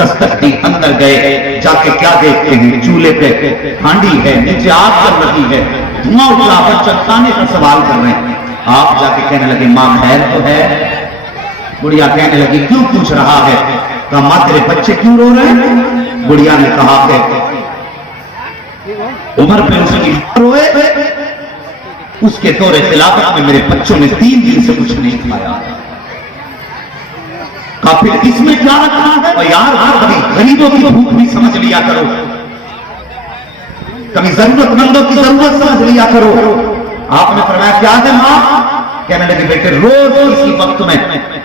دستک دی، اندر گئے، جا کے کیا دیکھتے ہیں؟ چولہے پہ ہانڈی ہے، نیچے آگ چل رہی ہے، دھواں اٹھا، بچہ کھانے کا سوال کر رہے ہیں۔ آپ جا کے کہنے لگے ماں خیر تو ہے؟ گڑیا کہنے لگی کیوں پوچھ رہا ہے؟ کہا ماں تیرے بچے کیوں رو رہے ہیں؟ گڑیا نے کہا کہ عمر پہ اس کی روئے، اس کے دور خلافت میں میرے بچوں نے 3 دن سے کچھ نہیں کھایا۔ کہا پھر اس میں کیا رکھا ہے؟ اور یار کبھی غریبوں کی بھوک بھی سمجھ لیا کرو، کبھی ضرورت مندوں کی ضرورت سمجھ لیا کرو۔ آپ نے فرمایا کیا ہے ماں؟ کہنے لگے بیٹے روز اسی وقت میں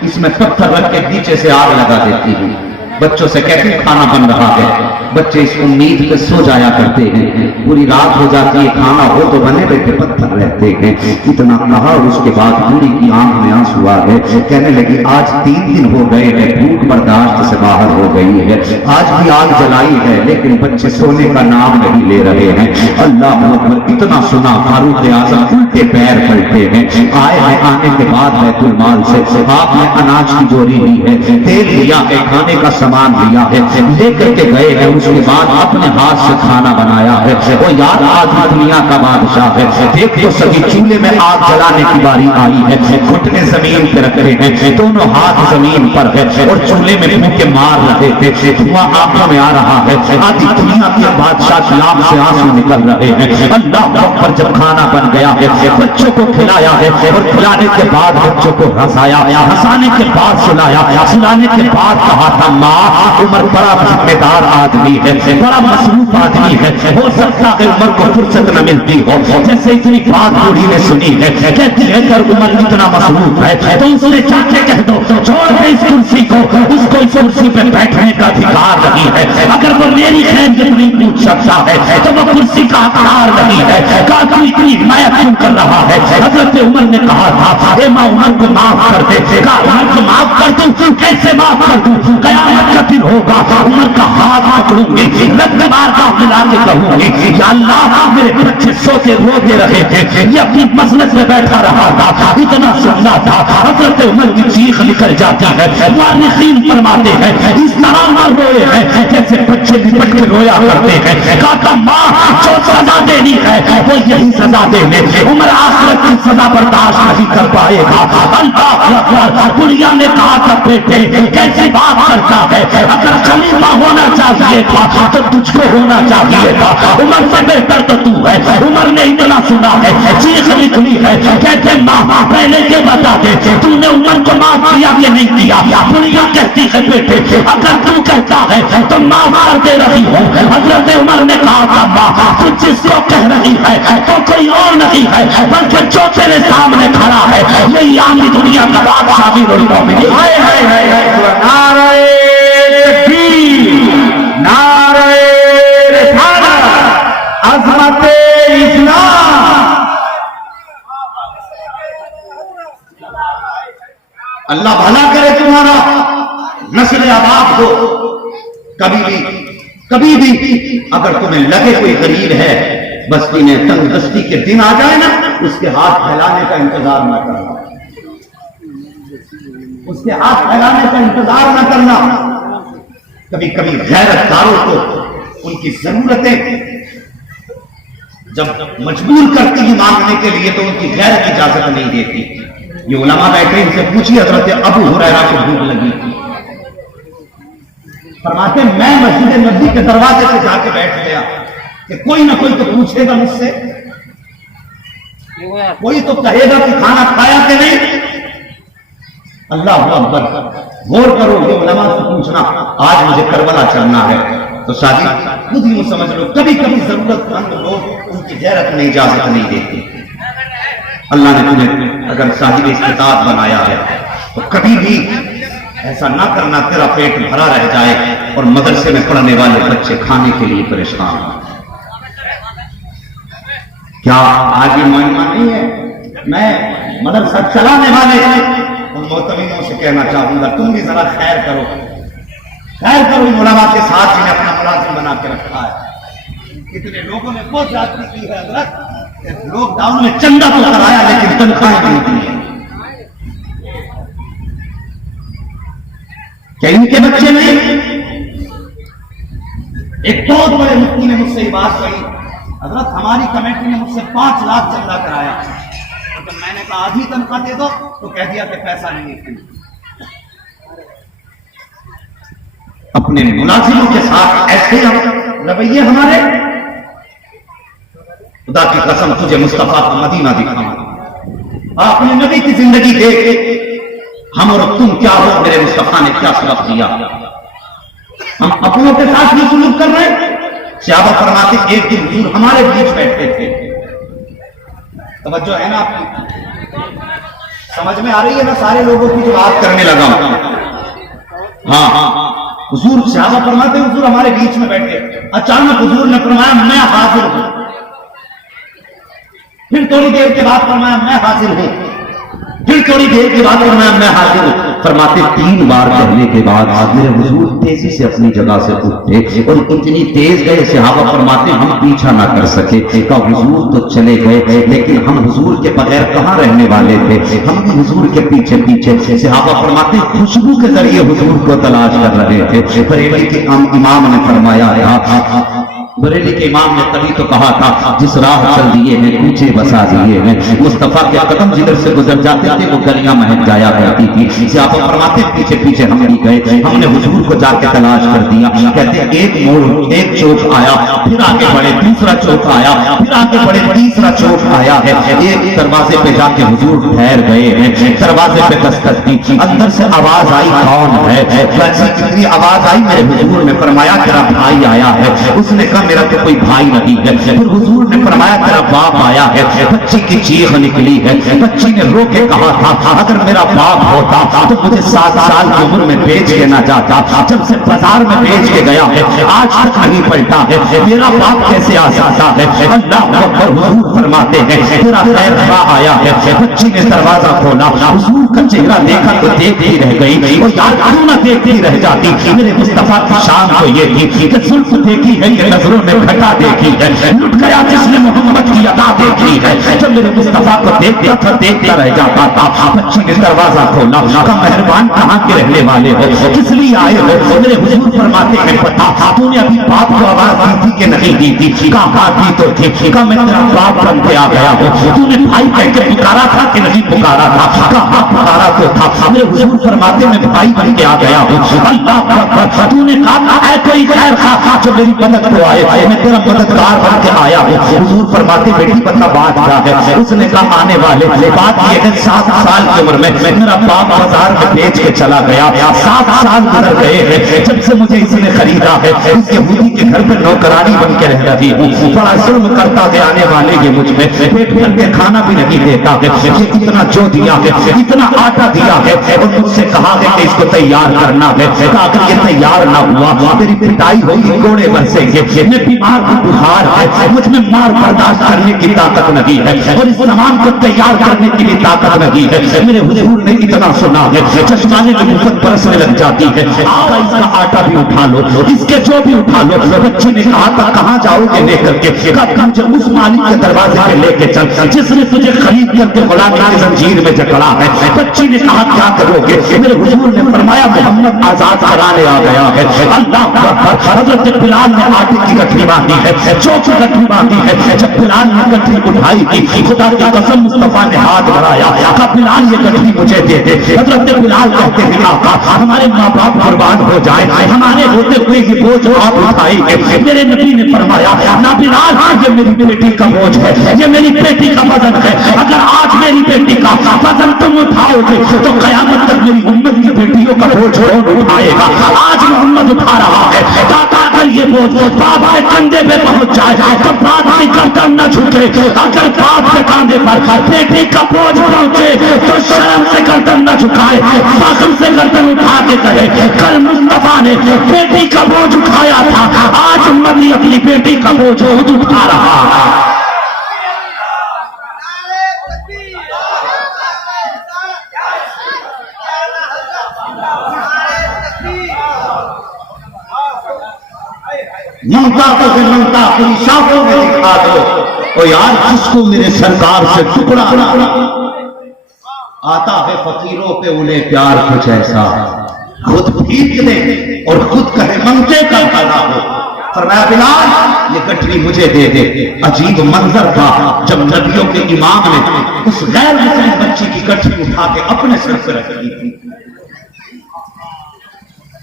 اس میں پتھر رکھ کے نیچے سے آگ لگا دیتی ہوں، بچوں سے کہتی کھانا بن رہا ہے، بچے اس امید پہ سو جایا کرتے ہیں، پوری رات ہو جاتی ہے کھانا ہو تو بنے بیٹے پتھر رہتے ہیں۔ اتنا کہا اور اس کے بعد بوڑھی کی آنکھ میں آنسو آ گئے، کہنے لگی آج 3 دن ہو گئے ہیں، بھوک برداشت سے باہر ہو گئی ہے، آج بھی آگ جلائی ہے لیکن بچے سونے کا نام نہیں لے رہے ہیں۔ اللہ اکبر! اتنا سنا فاروق اعظم الٹے پیر پلٹے ہیں، آئے ہیں، آنے کے بعد بیت المال سے آپ نے اناج کی جوری لی ہے، تیل لیا ہے، کھانے کا سامان لیا ہے، لے کر کے گئے ہیں، اس کے بعد اپنے ہاتھ سے کھانا بنایا ہے۔ وہ یاد آدمی دنیا کا بادشاہ ہے، دیکھ تو سبھی چولہے میں آگ جلانے کی باری آئی ہے، گھٹنے زمین پہ رکھ رہے ہیں، دونوں ہاتھ زمین پر ہے اور چولہے میں منہ کے مار رہے تھے، دھواں آنکھوں میں آ رہا ہے، آدھی دنیا کے بادشاہ کی آنکھ سے آنسو نکل رہے ہیں۔ اللہ اکبر! جب کھانا بن گیا ہے، بچوں کو کھلایا ہے اور کھلانے کے بعد بچوں کو ہنسایا، ہنسانے کے بعد سلایا، سلانے کے بعد کہا تھا ماں عمر بڑا ذمہ دار آدمی ہے، بڑا مصروف آدمی ہے، ہو سکتا ہے عمر کو فرصت نہ ملتی ہو۔ جیسے اتنی بات بوڑھی نے سنی ہے، کہتی ہے اگر عمر اتنا مصروف ہے تو اس نے چاچے کہہ دو چھوڑ دے اس کرسی کو، اس کو اس کرسی پہ بیٹھنے کا ادھیکار نہیں ہے، اگر وہ میری خیر نہیں پوچھ سکتا ہے تو وہ کرسی کا حقدار نہیں ہے۔ کہا تو اتنی حمایت کیوں کر رہا ہے؟ حضرت عمر نے کہا تھا اے ماں عمر کو معاف کر دے۔ کہا عمر کو معاف کر دوں؟ کیسے معاف کر دوں؟ قیامت کا دن ہوگا، عمر کا ہاتھ پکڑوں گی، رب بار کا ملا کے کہوں گی یا اللہ میرے بچے سوتے روتے رہے تھے، یہ اپنی مسجد میں بیٹھا رہا تھا، اتنا سننا تھا۔ حضرت عمر کی چیخ نکل جاتی ہے، مورخین فرماتے ہیں اس طرح نہ روئے ہیں جیسے بچے لپٹ کے رویا کرتے ہیں۔ کہا ماں جو سزا دینی ہے وہ یہی سزا دے لے، عمر آخرت کی سزا برداشت نہیں کر پائے گا۔ اللہ اکبر! دنیا نے کہا تھا بیٹے کیسی بات کرتا ہے، اگر خلیفہ ہونا چاہیے تھا تو تجھ کو ہونا چاہیے تھا، عمر سے بہتر تو تو ہے۔ عمر نے اتنا سنا ہے، چیخ نکلی ہے، کہتے ماں پہلے کے بتا دے تو نے عمر کو معاف کیا کہ نہیں کیا؟ دنیا کہتی ہے بیٹے اگر تو کہتا ہے تو معاف کر دے رہی ہو۔ حضرت عمر نے کہا تھا ماں تو جس کو کہہ رہی ہے تو کوئی اور نہیں ہے بلکہ جو تیرے سامنے کھڑا ہے یہی عامی دنیا کا بادشاہ بھی روٹوں میں نعرہ تکبیر، نعرہ رسالت، عظمت اسلام۔ اللہ بھلا کرے تمہارا، نسل آباد ہو۔ کبھی بھی اگر تمہیں لگے کوئی غریب ہے، بستی میں تنگ دستی کے دن آ جائے نا، اس کے ہاتھ پھیلانے کا انتظار نہ کرنا، اس کے ہاتھ پھیلانے کا انتظار نہ کرنا۔ کبھی غیرت داروں کو ان کی ضرورتیں جب مجبور کرتی ہیں مانگنے کے لیے تو ان کی غیرت اجازت نہیں دیتی۔ یہ علماء بیٹھے ان سے پوچھی حضرت ابو ہریرہ کو بھوک لگی، فرماتے میں مسجد نبی کے دروازے سے جا کے بیٹھ گیا کہ کوئی نہ کوئی تو پوچھے گا مجھ سے، کوئی تو کہے گا کہ کھانا کھایا کہ نہیں۔ اللہ اکبر! غور کرو، یہ علماء سے پوچھنا آج مجھے کربلا چلنا ہے تو شادی خود ہی سمجھ لو کبھی ضرورت مند لوگ ان کی غیرت میں اجازت نہیں دیتے۔ اللہ نے تمہیں اگر صاحب استطاعت بنایا ہے تو کبھی بھی ایسا نہ کرنا تیرا پیٹ بھرا رہ جائے اور مدرسے میں پڑھنے والے بچے کھانے کے لیے پریشان ہوں۔ کیا آج یہ معلومہ نہیں ہے؟ میں مدرسہ چلانے والے ان محتمینوں سے کہنا چاہوں گا تم بھی ذرا خیر کرو ان علماء کے ساتھ جنہیں اپنا ملازم بنا کے رکھا ہے۔ کتنے لوگوں نے بہت زیادتی کی ہے حضرت، لاک ڈاؤن میں چندہ تو کرایا لیکن تنخواہیں نہیں دی۔ کیا ان کے بچے نہیں؟ ایک بہت بڑے مفتی نے مجھ سے یہ بات کہی، حضرت ہماری کمیٹی نے مجھ سے 5 لاکھ چندہ کرایا، اور جب میں نے کہا آدھی تنخواہ دے دو تو کہہ دیا کہ پیسہ نہیں ہے۔ اپنے ملازموں کے ساتھ ایسے رویے ہمارے، خدا کی قسم تجھے مصطفیٰ کا مدینہ دکھاؤں، اپنے نبی کی زندگی دیکھ ہم اور تم کیا ہو، میرے مصطفیٰ نے کیا سبق دیا۔ ہم اپنوں کے ساتھ بھی سلوک کر رہے ہیں۔ صحابہ فرماتے ایک دن حضور ہمارے بیچ بیٹھتے تھے، توجہ ہے نا آپ کی، سمجھ میں آ رہی ہے نا سارے لوگوں کی جو بات کرنے لگا ہوں؟ ہاں حضور صحابہ فرماتے حضور ہمارے بیچ میں بیٹھے، اچانک حضور نے فرمایا میں حاضر ہوں، پھر تھوڑی دیر کے بعد فرمایا میں حاضر ہوں، پھر تھوڑی دیر کے بعد فرمایا میں حاضر ہوں۔ فرماتے 3 بار کہنے کے بعد میرے حضور تیزی سے اپنی جگہ سے اٹھے اور اتنی تیز گئے، صحابہ فرماتے ہم پیچھا نہ کر سکے، کہا حضور تو چلے گئے لیکن ہم حضور کے بغیر کہاں رہنے والے تھے، ہم بھی حضور کے پیچھے پیچھے۔ صحابہ فرماتے خوشبو کے ذریعے حضور کو تلاش کر رہے تھے۔ بریلی کے امام نے فرمایا، بریلی کے امام نے تبھی تو کہا تھا جس راہ چل دیے ہیں کوچے بسا دیے ہیں، مصطفیٰ کے قدم جدھر سے گزر جاتے تھے وہ گلیاں مہک جایا کرتی تھی۔ صحابہ فرماتے پیچھے پیچھے ہم بھی گئے، ہم نے حضور کو جا کے تلاش کر دیا، کہتے ایک موڑ ایک چوک آیا، پھر آگے بڑھے دوسرا چوک آیا، پھر آگے بڑھے تیسرا چوک آیا ہے، ایک دروازے پہ جا کے حضور ٹھہر گئے ہیں، دروازے پہ دستک دی، اندر سے آواز آئی کون ہے، اتنی آواز آئی میرے حضور نے فرمایا تیرا بھائی آیا ہے، اس نے کہا میرا تو کوئی بھائی نہیں ہے، پھر حضور نے فرمایا تیرا باپ آیا ہے، بچی کی چیخ نکلی ہے، بچی نے رو کے کہا تھا اگر میرا باپ ہوتا تو مجھے 7 سال کی عمر میں بیچ کے نہ جاتا، جب سے بازار میں بیچ کے گیا ہے آج تک نہیں پلٹا ہے، میرا باپ کیسے آ سکتا ہے؟ اللہ اکبر۔ حضور فرماتے ہیں تیرا خیر خواہ آیا ہے، بچی نے دروازہ کھولا، حضور کا چہرہ دیکھا تو دیکھتی رہ گئی، اور یار کیوں نہ دیکھتی رہ جاتی، میرے مصطفیٰ کی شان تو یہ تھی کہ زلف دیکھی ہے کہ نظروں نے گھٹا دیکھی ہے، لٹ گیا جس نے محمد کی ادا دیکھی ہے، جب میرے مصطفیٰ کو دیکھتا تھا دیکھتا رہ جاتا تھا۔ بچی نے دروازہ کھولا، کہا مہربان کہاں کے رہنے والے ہو، کس لیے آئے ہو؟ میرے حضور فرماتے ہیں پتا تو نے ابھی باپ کو آواز دی تھی کہ نہیں دی تھی؟ کہا ہاں دی تو تھی، کہا میں تیرا باپ بن کے آ گیا ہوں، تو نے بھائی کہہ کے پکارا تھا کہ نہیں پکارا تھا؟ کہا ہاں پکارا تو تھا۔ میرے حضور فرماتے میں بھائی بن کے آ گیا ہوں، اللہ اکبر۔ تو نے کہا اے کوئی خیر خواہ جو میری مدد کو آئے، میں تیرا مددگار بن کے آیا ہوں۔ حضور فرماتے بیٹی بتا بات کیا ہے؟ اس نے کہا آنے والے بات یہ ہے 7 سال کی عمر میں میرا باپ بازار میں بیچ کے چلا گیا، 7 سال گزر گئے ہیں جب سے مجھے اس نے خریدا ہے، اس یہودی کے گھر میں نوکرانی بن کے رہ رہی ہوں، بڑا ظلم کرتا ہے آنے والے یہ مجھ میں، پیٹ بھر کے کھانا بھی نہیں دیتا ہے، یہ اتنا جو دیا ہے اتنا آٹا دیا ہے، اور مجھ سے کہا ہے کہ اس کو تیار کرنا ہے، اگر یہ تیار نہ ہوا میری پٹائی ہوگی، کوڑے برسیں گے، میں بیمار ہوں، بخار ہے، مجھ میں مار برداشت کرنے کی طاقت نہیں ہے، اور اس سامان کو تیار کرنے کی بھی طاقت نہیں ہے۔ میرے حضور نے اتنا سنا ہے، چشمانے میں مفت برسنے لگ جاتی ہے، آقا اس کا آٹا بھی اٹھا لو، اس کے جو بھی اٹھا لو۔ بچی نے کہا تھا کہاں جاؤ گے لے کر کے؟ کہا مجھے اس مالک کے دروازے پہ لے کے چل جس نے تجھے خرید کر کے غلامی کی زنجیر میں جکڑا ہے۔ بچی نے کہا کیا کرو گے؟ میرے حضور نے فرمایا محمد آزاد کرانے آ گیا ہے۔ اللہ اکبر۔ حضرت بلال نے آٹے کی گٹھلی باندھی ہے، چوک کی گٹھلی باندھی ہے، جب بلال نے گٹھلی اٹھائی تھی خدا کی قسم مصطفیٰ نے ہاتھ بڑھایا، کہا بلال یہ گٹھلی مجھے دے دے۔ حضرت بلال کہتے ہیں آقا ہمارے ماں باپ قربان ہو جائیں، ہمارے ہوتے ہوئے یہ بوجھ آپ اٹھائیں گے؟ میرے نبی نے فرمایا نہ بلال، یہ میری بیٹی کا بوجھ ہے، یہ میری بیٹی کا وزن ہے، اگر آج میری بیٹی کا وزن تم اٹھاؤ گے تو قیامت تک میری امت کی بیٹیوں کا بوجھ کون اٹھائے گا؟ آج محمد اٹھا رہا ہے، اگر یہ بوجھ باپ کے کندھے پہ پہنچ جائے تو باپ کی گردن نہ جھکے، اگر باپ کے کاندھے پر بیٹی کا بوجھ پہنچے تو شرم سے گردن نہ جھکائے، فخر سے گردن اٹھا کے کہے کل مصطفیٰ نے بیٹی کا بوجھ اٹھایا تھا، آج امتی اپنی بیٹی کا بوجھ خود اٹھا رہا ہے۔ ممتا کو ممتا اپنی شاخوں میں دکھا دو، اور یار جس کو میرے سرکار سے ٹکڑا آتا ہے فقیروں پہ انہیں پیار کچھ ایسا، خود پھینک دے اور خود کہے منگتے کا بھلا ہو، فرمایا بلال یہ گٹھڑی مجھے دے دے. عجیب منظر تھا جب نبیوں کے امام نے اس غیر مسلم بچی کی گٹھڑی اٹھا کے اپنے سر پہ رکھ دی تھی.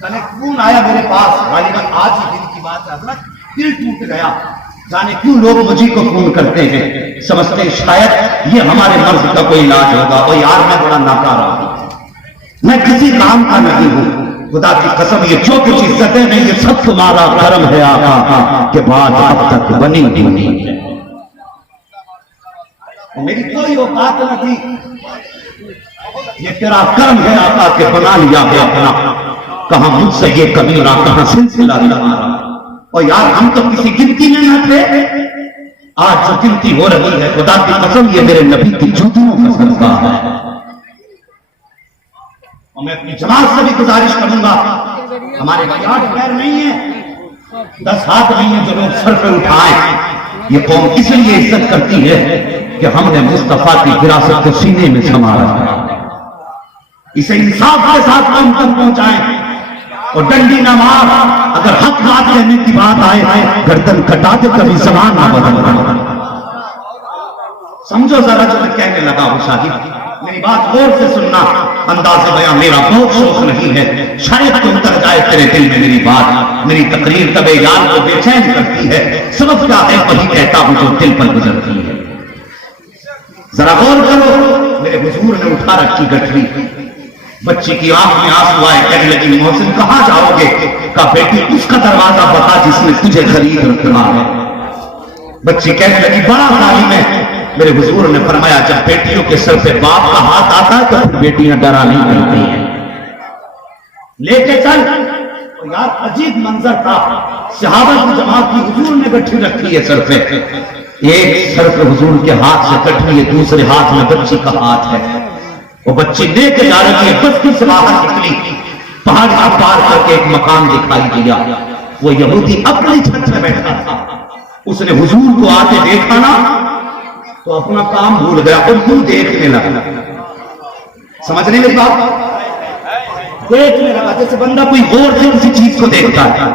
فون آیا میرے پاس، غالباً آج ہی دن کی بات ہے حضرت، دل ٹوٹ گیا. جانے کیوں لوگ مجھے کو فون کرتے ہیں، سمجھتے شاید یہ ہمارے مرض کا کوئی علاج ہوگا. اور یار میں بڑا ناکارہ ہوں، میں کسی کام کا نہیں ہوں. خدا کی قسم یہ جو کچھ عزتیں نہیں یہ سب تمہارا کرم ہے آقا کے بعد اب تک بنی نہیں ہے. میری کوئی اوقات نہ تھی، یہ تیرا کرم ہے آقا کہ بنا لیا ہے اپنا. کہاں مجھ سے یہ کبیرہ، کہاں سلسلہ تمہارا. اور یار ہم تو کسی گنتی میں نہ تھے، آج جو گنتی ہو رہی ہے خدا کی قسم یہ میرے نبی کی جوتیوں کا صدقہ ہے. اور میں اپنی جماعت سے بھی گزارش کروں گا، ہمارے 8 پیر نہیں ہیں، 10 ہاتھ نہیں ہیں جو لوگ سر پہ اٹھائیں. یہ قوم اس لیے عزت کرتی ہے کہ ہم نے مصطفیٰ کی وراثت کو سینے میں سنبھالا ہے. اسے انصاف کے ساتھ قوم تک پہنچائیں اور ڈنڈی نہ مار. اگر حق بات کہنے کی بات آئے گردن کٹا دے، کبھی زبان نہ بدل. سمجھو ذرا جو میں کہنے لگا ہوں شاہی، میری بات غور سے سننا. انداز بیان میرا بہت شوق نہیں ہے، شاید تم اتر جائے تیرے دل میں میری بات. میری تقریر طبع یار کو بے چین کرتی ہے، سبب کیا ہے وہی کہتا ہوں جو دل پر گزرتی ہے. ذرا غور کرو، میرے حضور نے اٹھا رکھی گٹھڑی، بچی کی آنکھ میں آنسو آئے، کہنے لگی محسن کہاں جاؤ گے؟ کہا بیٹی اس کا دروازہ بتا جس نے تجھے خرید رکھا ہے. بچی کہنے لگی بڑا ظالم ہے. میرے حضور نے فرمایا جب بیٹیوں کے سر پہ باپ کا ہاتھ آتا ہے تو بیٹیاں ڈرا نہیں کرتی ہیں، لے کے چل. یار عجیب منظر تھا، صحابہ کی جماعت کی، حضور نے گٹھڑی رکھی ہے سر پہ. ایک سر پہ حضور کے ہاتھ سے گٹھڑی ہے، دوسرے ہاتھ میں بچی کا ہاتھ ہے. وہ بچی لے کے جا رہی ہے، بستی سے باہر نکلی، پہاڑیاں پار کر کے ایک مکان دکھائی دیا. وہ یہودی اپنی چھت میں بیٹھا تھا، اس نے حضور کو آتے دیکھا نا تو اپنا کام بھول گیا اور یوں دیکھنے لگا. سمجھنے میری بات؟ دیکھنے لگا جیسے بندہ کوئی غور سے کسی چیز کو دیکھتا ہے،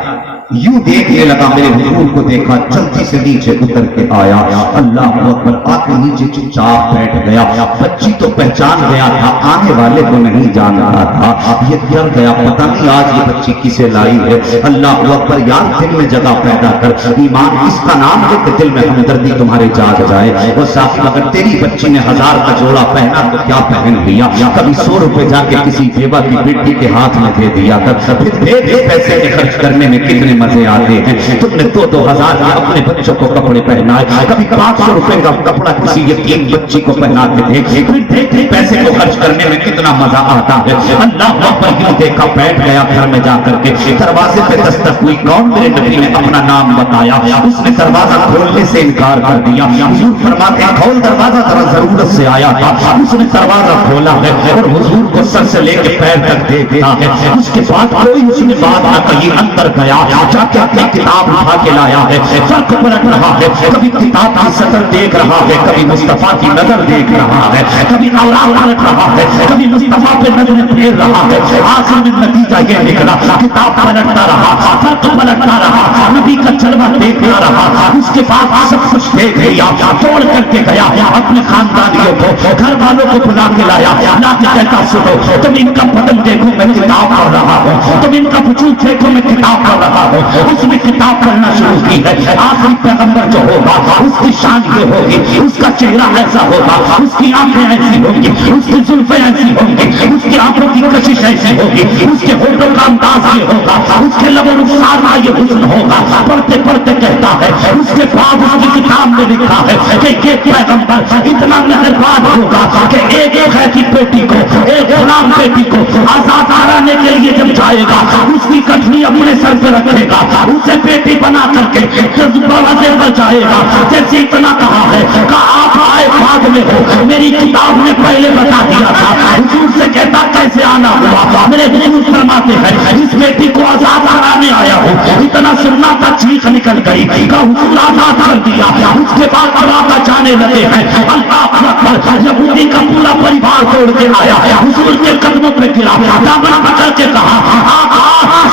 یوں دیکھنے لگا. میرے حضور کو دیکھا، جلدی سے نیچے اتر کے آیا، اللہ اکبر، آ کے نیچے چپ چاپ بیٹھ گیا. بچی تو پہچان گیا تھا، آنے والے کو نہیں جان رہا تھا. یہ ڈر گیا، پتہ نہیں آج یہ بچی کسے لائی ہے. اللہ اکبر، یار دل میں جگہ پیدا کر. ایمان اس کا نام ہے کہ دل میں ہمدردی تمہارے جاگ جائے. اور صاحب اگر تیری بچی نے 1000 کا جوڑا پہنا تو کیا پہن لیا. کبھی 100 روپے جا کے کسی بیوہ کی بیٹی کے ہاتھ میں دے دیا کر، پھر پیسے کے خرچ کرنے میں کتنے مزے آتے ہیں. تم نے 2,000 میں اپنے بچوں کو کپڑے پہنائے، کبھی 500 روپے کا کپڑا کسی یتیم بچی کو پہنا کے دیکھ، پیسے کو خرچ کرنے میں کتنا مزہ آتا ہے. اللہ اکبر، یوں دیکھا، بیٹھ گیا گھر میں جا کر کے. دروازے پہ دستک ہوئی، کون؟ میرے نبی نے اپنا نام بتایا. اس نے دروازہ کھولنے سے انکار کر دیا. حضور فرماتے ہیں کھول دروازہ، ذرا ضرورت سے آیا تھا. اس نے دروازہ کھولا ہے اور حضور کو سر سے لے کے پیر تک دیکھتا ہے. اس کے بعد کوئی اس نے بات نہ کہی، اندر گیا، جا کے اپنی کتاب اٹھا کے لایا ہے، فرق پلٹ رہا ہے. کبھی کتاب کی سطر دیکھ رہا ہے، کبھی مصطفیٰ کی نظر دیکھ رہا ہے، کبھی اوراق پلٹ رہا ہے، کبھی مصطفیٰ پہ نظر پھیر رہا ہے. آخر میں نتیجہ یہ نکلا، کتاب پلٹتا رہا، فرق پلٹتا رہا، نبی کا جلوہ دیکھتا رہا. اس کے بعد سب کچھ دیکھ لیا، توڑ کر کے گیا، اپنے خاندانیوں کو، گھر والوں کو بلا کے لایا. لا کے کہتا سنو، تم ان کا بدن دیکھو میں کتاب پڑھ رہا ہوں، تم ان کا وجود دیکھو میں کتاب پڑھ رہا ہوں. اس نے کتاب پڑھنا شروع کی ہے. آخری پیغمبر جو ہوگا اس کی شان یہ ہوگی، اس کا چہرہ ایسا ہوگا، اس کی آنکھیں ایسی ہوں گی، اس کی زلفیں ایسی ہوں گی، اس کی آنکھوں کی کشش ایسی ہوگی، اس کے ہونٹوں کا انداز یہ ہوگا، اس کے لب و رخسار کا یہ حسن ہوگا. پڑھتے پڑھتے کہتا ہے اس کے بعد اس کی کتاب میں لکھا ہے کہ یہ پیغمبر اتنا مہربان ہوگا کہ ایک قیدی بیٹی کو، ایک غلام بیٹی کو آزاد کرانے کے لیے جب جائے گا اس کی کٹھنی اپنے سر پہ رکھے گا، اسے بیٹی بنا کر کے دروازے پر جائے گا. جیسے اتنا کہا ہے کہ آپ آئے بعد میں ہو، میری کتاب نے پہلے بتا دیا تھا. حضور سے کہتا کیسے آنا ہوا؟ میرے حضور فرماتے ہیں اس بیٹی کو آزاد کرانے آیا ہوں. اتنا سننا تھا، چیخ نکل گئی کہ حضور آزاد کر دیا. اس کے بعد آپ جانے لگے ہیں. اللہ اکبر، یہودی کا پورا پریوار توڑ کے آیا، حضور کے قدموں پہ گرا، دامن پکڑ کے کہا آقا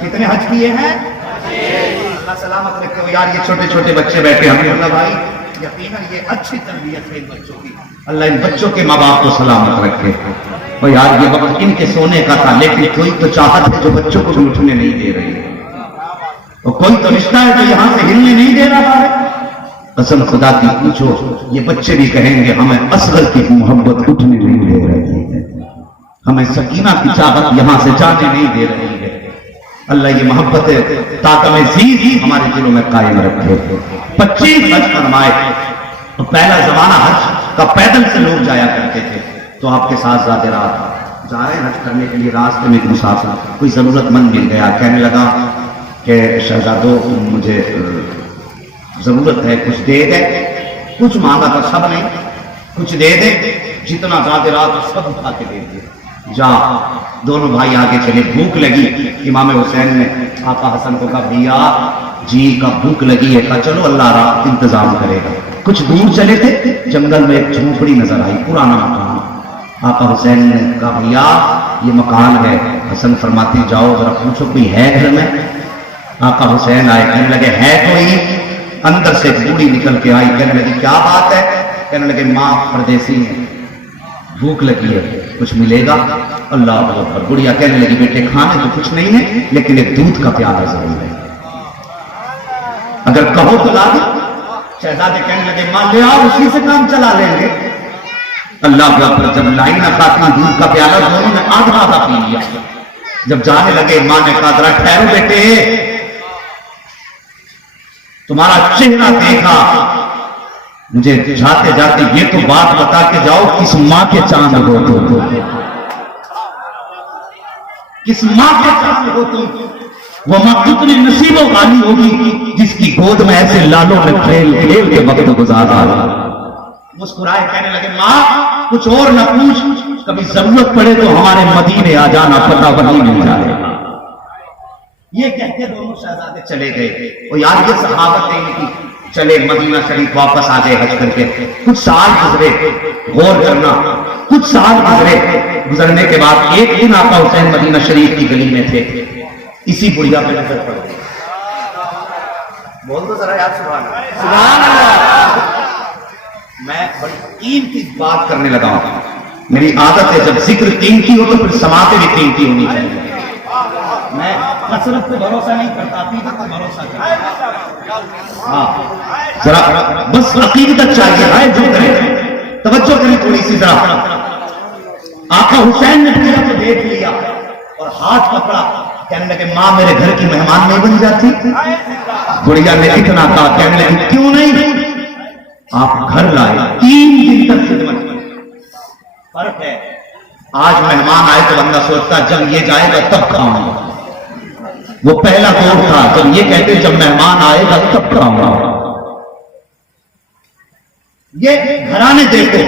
کتنے حج کیے ہیں؟ اللہ سلامت رکھے ہو یار. یہ چھوٹے چھوٹے بچے بیٹھے ہیں اللہ بھائی, یقیناً یہ اچھی تربیت ہے ان بچوں کی. اللہ ان بچوں کے ماں باپ کو سلامت رکھے. اور یار یہ وقت ان کے سونے کا تھا, لیکن کوئی تو چاہت ہے جو بچوں کو بھی اٹھنے نہیں دے رہی ہے, اور کوئی تو رشتہ ہے جو یہاں سے ہلنے نہیں دے رہا ہے. قسم خدا کی پوچھو, یہ بچے بھی کہیں گے ہمیں اصغر کی محبت اٹھنے نہیں دے رہی ہے, ہمیں سکینہ کی چاہت یہاں سے جانے نہیں دے رہی ہے. اللہ یہ محبت طاقت مزید ہمارے دلوں میں قائم رکھے. 25 حج فرمائے. تو پہلا زمانہ حج کا پیدل سے لوگ جایا کرتے تھے, تو آپ کے ساتھ زیادہ رات جا رہے ہیں حج کرنے کے لیے, راستے میں ایک مسافر کوئی ضرورت مند مل گیا, کہنے لگا کہ شہزادو مجھے ضرورت ہے, کچھ دے دے. کچھ مانگا تھا, سب نہیں, کچھ دے دے, جتنا زیادہ رات سب اٹھا کے دے دے. جا. دونوں بھائی آگے چلے. بھوک لگی. امام حسین نے آقا حسن کو کہا بھیا جی کا بھوک لگی ہے. کہا چلو اللہ رات انتظام کرے گا. کچھ دور چلے تھے, جنگل میں ایک جھونپڑی نظر آئی, پرانا مکان. آقا حسین نے کہا بھیا یہ مکان ہے. حسن فرماتے جاؤ ذرا پوچھو کوئی ہے گھر میں. آقا حسین آئے, کہنے لگے ہے کوئی. اندر سے ایک بوڑھی نکل کے آئی, کہنے لگی کیا بات ہے. کہنے لگے ماں پردیسی ہیں, بھوک لگی ہے, کچھ ملے گا. اللہ اکبر. بڑھیا کہنے لگی بیٹے کھانے تو کچھ نہیں ہے, لیکن ایک دودھ کا پیالہ ضرور ہے, اگر کہو تو لا دو. شہزادے کہنے لگے ماں لے آؤ, اسی سے کام چلا لیں گے. اللہ اکبر. جب لائی نہ فاطمہ دودھ کا پیالہ, دونوں نے آدھا آدھا پی لیا. جب جانے لگے ماں نے کہا ذرا ٹھہرو بیٹے, تمہارا چہرہ دیکھا, مجھے جاتے جاتے یہ تو بات بتا کے جاؤ کس ماں کے چاند ہو تم, کس ماں کے چاند ہو تم. وہ ماں کتنی نصیب و غانی ہوگی جس کی گود میں ایسے لالوں نے کھیل کھیل کے وقت گزارا. مسکرائے, کہنے لگے ماں کچھ اور نہ پوچھ, کبھی ضرورت پڑے تو ہمارے مدینے آ جانا, پتہ وہیں مل جائے. یہ کہہ کے دونوں شہزادے چلے گئے. اور یار یہ صحابت ہے ان کی. چلے مدینہ شریف واپس آ گئے حج کر کے. کچھ سال گزرے, غور کرنا, کچھ سال گزرے. گزرنے کے بعد ایک دن آقا حسین مدینہ شریف کی گلی میں تھے, اسی بڑھیا پہ نظر پڑ گئی. بول دو ذرا یار سبحان اللہ. میں بڑی قیمتی بات کرنے لگا ہوں. میری عادت ہے جب ذکر قیمتی ہو تو پھر سماعتیں بھی قیمتی ہونی چاہیے. میں کثرت پہ بھروسہ نہیں کرتا, عقیدت پہ بھروسہ کرتا. ہاں ذرا بس عقیدت چاہیے ہے جو کرے. توجہ کریں تھوڑی سی ذرا. آقا حسین نے بڑھیا کو دیکھ لیا اور ہاتھ پکڑا, کہنے لگے ماں میرے گھر کی مہمان نہیں بن جاتی. بڑھیا نے اتنا کہا, کہنے لگے کیوں نہیں, آپ گھر لائے 3 دن تک خدمت. فرق ہے, آج مہمان آئے تو بندہ سوچتا جب یہ جائے گا تب کھاؤں گا. وہ پہلا دور تھا جب یہ کہتے جب مہمان آئے گا تب کھاؤں گا. یہ گھرانے دیکھو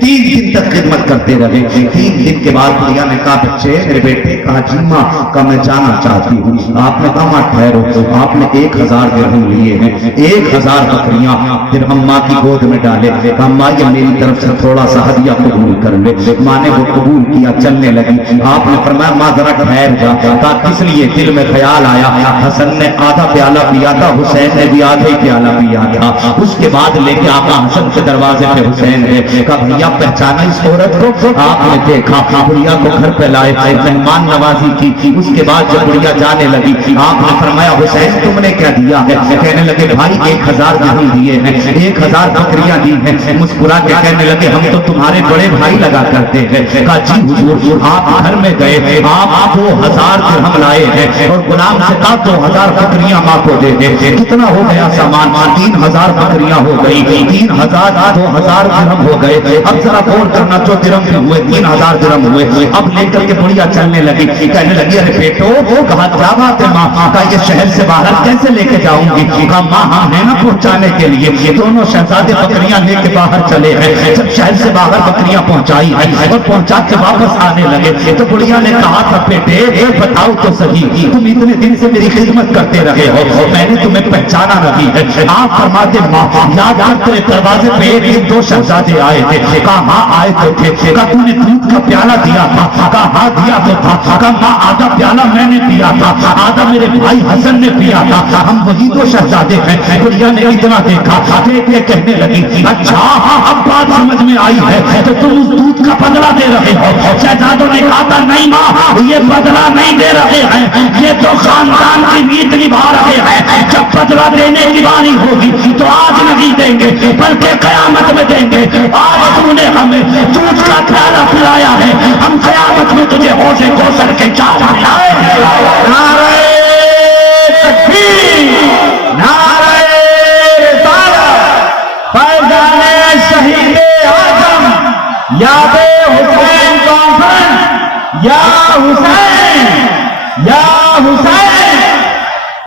3 دن تک خدمت کرتے رہے. 3 دن کے بعد بڑھیا نے کہا بچے میرے بیٹے, کہا جی ماں, کہا میں جانا چاہتی ہوں. آپ نے کہا ماں ٹھہرو. آپ نے 1000 درہم لیے ہیں, 1000 بکریاں پھر ماں کی گود میں ڈالے. کہا ماں یہ میری طرف سے تھوڑا سا ہدیہ قبول کر لے. ماں نے وہ قبول کیا, چلنے لگی. آپ نے فرمایا ماں ذرا ٹھہر جا. کہا کس لیے؟ دل میں خیال آیا حسن نے آدھا پیالہ پیا تھا, حسین نے بھی آدھا ہی پیالہ پیا تھا. اس کے بعد لے کے آقا حسن کے دروازے پہ حسین ہے. کہا بھیا پہچانا اس عورت کو؟ آپ نے دیکھا. بڑھیا کو گھر پہ لائے, مہمان نوازی کی. اس کے بعد جب بڑھیا جانے لگی آپ نے فرمایا حسین تم نے کیا دیا ہے؟ کہنے لگے بھائی 1000 درہم دیے ہیں, 1000 بکریاں دی ہیں. مسکرا کے کہنے لگے ہم تو تمہارے بڑے بھائی لگا کرتے ہیں. کہا جی حضور آپ گھر میں گئے, آپ 2000 درہم لائے ہیں اور غلام سے کہا 2000 بکریاں ماں کو دے دے. کتنا ہو گیا سامان؟ 3000 بکریاں ہو گئی. 3000 2000 درہم ہو گئے. اب ذرا غور کرنا, جو درہم ہوئے 3000 درہم ہوئے. اب لے کر کے بڑھیا چلنے لگی. کہنے لگی ارے بیٹو, کہا کیا بات ہے ماں؟ کہا یہ شہر سے باہر کیسے لے کے جاؤں گی؟ کہا ماں ہم ہیں نا پہنچانے کے لیے. یہ دونوں شہزادے بکریاں لے کے باہر چلے ہیں. جب شہر سے باہر بکریاں پہنچائی اور پہنچا کے واپس آنے لگے تو بڑھیا نے کہا تھا بیٹے بتاؤ تو صحیح, تم اتنے دن سے میری خدمت کرتے رہے ہو, میں نے تمہیں پہچانا نہیں ہے. آپ فرماتے ماں یاد تیرے دروازے پہ 1 2 شہزادے آئے تھے. کہا ہاں آئے تو تھے، کہا تو نے دودھ کا پیالہ دیا تھا، کہا ہاں دیا تو تھا، کہا ماں آدھا پیالہ میں نے پیا تھا، آدھا میرے بھائی حسن نے پیا تھا، ہم وہی تو شہزادے ہیں۔ گڑیا نے اتنا دیکھا، دیکھ کے کہنے لگی اچھا ہاں اب بات سمجھ میں آئی ہے، تو تم اس دودھ کا بدلہ دے رہے ہو۔ شہزادوں نے کہا تھا نہیں ماں یہ بدلہ نہیں دے رہے ہیں، یہ تو خاندان کی نیت نبھا رہے ہیں، جب بدلہ دینے کی باری ہوگی تو آج نہیں دیں گے بلکہ قیامت میں دیں گے۔ آج تم نے ہمیں دودھ کا پیالہ پلایا ہے، ہم قیامت میں تجھے حوض کوثر کے چار پلائیں گے۔ نعرہ تکبیر، نعرہ رسالت، فیضان شہید اعظم، یاد حسین کانفرنس، یا حسین یا حسین۔